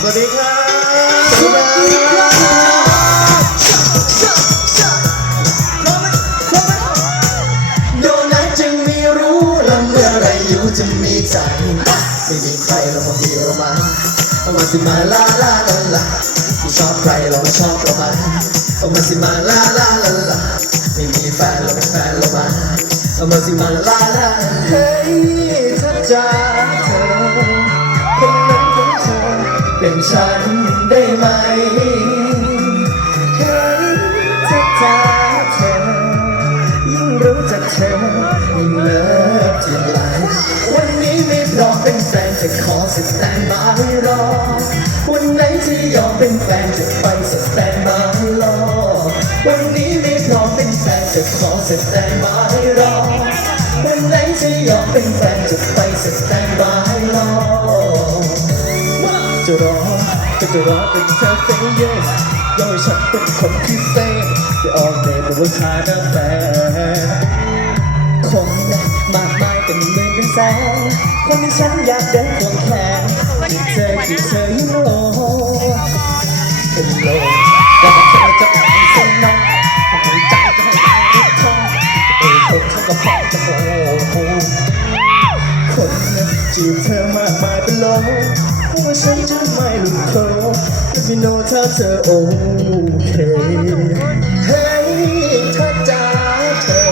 สวัสดีครับสวัสดีครับโดนัทจึงไม่รู้แล้วเมื่อไรอยู่จะมีใจ ไม่มีใครเรามามีเรามาเอามาสิมาลาลาลาลาไม่ชอบใครเราไม่ชอบเรามาเอามาสิมาลาลาลาลาไม่มีแฟนเราเป็นแฟนเรามาเอามาสิมาลาลาเฮ้ยถ้าจะเธอ เป็นฉันได้ไหมเฮ้ยจะจ้าเธอ ยิ่งรู้จักเธอยิ่งเลิฟจริงไรวันนี้ไม่พร้อมเป็นแฟนจะขอสแตนบายรอ วันไหนที่ยอมเป็นแฟนจะไปสแตนบายรอ วันนี้ไม่พร้อมเป็นแฟนจะขอสแตนบายรอ วันไหนที่ยอมเป็นแฟนจะไปสแตนบายรอ จะรอจะจะรอเป็นเธอ say yes ยอมให้ฉันเป็นคนพิเศษจะออกเดทหรือว่าทานกาแฟคนมากมายเป็นหมื่นเป็นแสนคนที่ฉันอยากเดินควงแขนที่เธอที่เธอยูโรเป็นโลว่าเธอจะไปเส้นน้องทำให้ใจจะให้ได้ริบทองเออผมฉันก็พอจะโอ้โหคนจีบเธอมากมายเป็นล้น ว่าฉันจะไม่หลุดโผล่จะไม่โนถ้าเธอโอเคเฮ้ยถ้าจ้าเธอ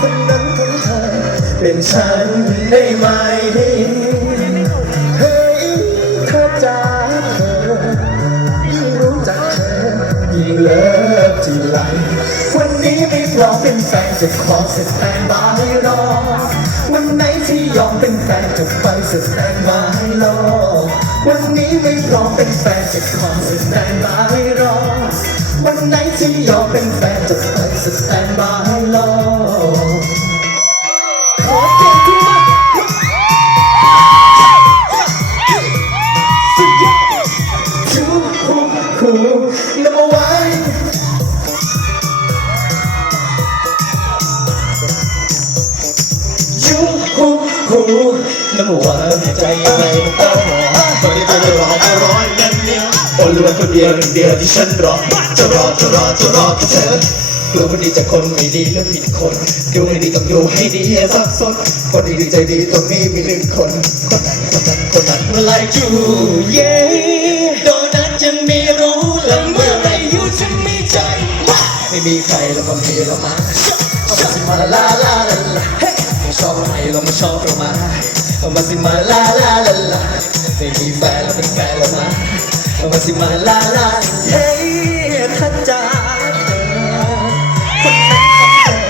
คนนั้นของเธอ เป็นฉันได้ไหมเฮ้ยถ้าจ้าเธอยิ่งรู้จักเธอยิ่งเลิฟจีไรวันนี้ไม่พร้อมเป็นแฟนจะขอสแตนบายรอวันไหนที่ยอมเป็นแฟนจะไปสแตนบายรอ ไม่พร้อมเป็นแฟนจะขอสแตนบายรอ วันไหนที่ยอมเป็นแฟนจะไปสแตนบาย number one ใจยังไงมันต้องรอตอนนี้เธอจะรอจะรอให้เล่นเนี่ยโอ้เหลือคนเดียวหนึ่งเดียวที่ฉันรอ จะรอจะรอจะรอแค่เธอกลัวคนดีจากคนไม่ดีแล้วผิดคนอยู่ให้ดีต้องอยู่ให้ดีอย่าสับสนคนดีดีใจดีตรงนี้มีหนึ่งคนคนนั้นคนนั้นคนนั้นเมื่อไรจูเย่โดนัทยังไม่รู้แล้วเมื่อไรอยู่จะมีใจว่าไม่มีใครแล้วก็มีเรามาเอามาสิมาลาลาลาลาเฮ้ ชอบเราไม่เราไม่ชอบเรามาเอามาสิมาลาลาลาลาไม่มีแฟนเราเป็นแฟนเรามาเอามาสิมาลาลาเฮ้ถ้าจ้าเธอคนนั้นของเธอ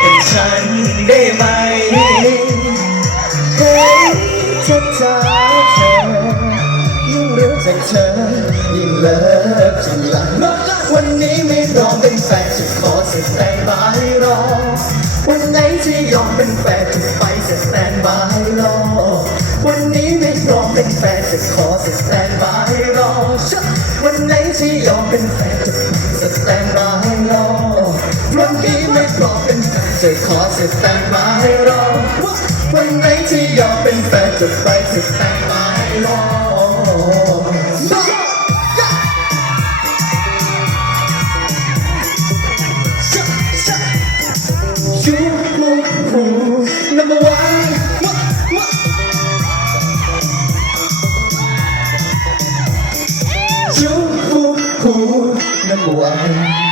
เป็นฉันได้ไหมเฮ้ยเธอจ้าเธอยิ่งรู้จักเธอยิ่งเลิฟจริงละวันนี้ไม่รอเป็นแฟนจะขอสแตนบายรอ วันไหนที่ยอมเป็นแฟนจะไปสแตนบายรอ วันนี้ไม่พร้อมเป็นแฟนจะขอสแตนบายรอ วันไหนที่ยอมเป็นแฟนจะไปสแตนบายรอวันนี้ไม่พร้อมเป็นแฟนจะขอสแตนบายรอวันไหนที่ยอมเป็นแฟนจะไปสแตนบายรอ หัว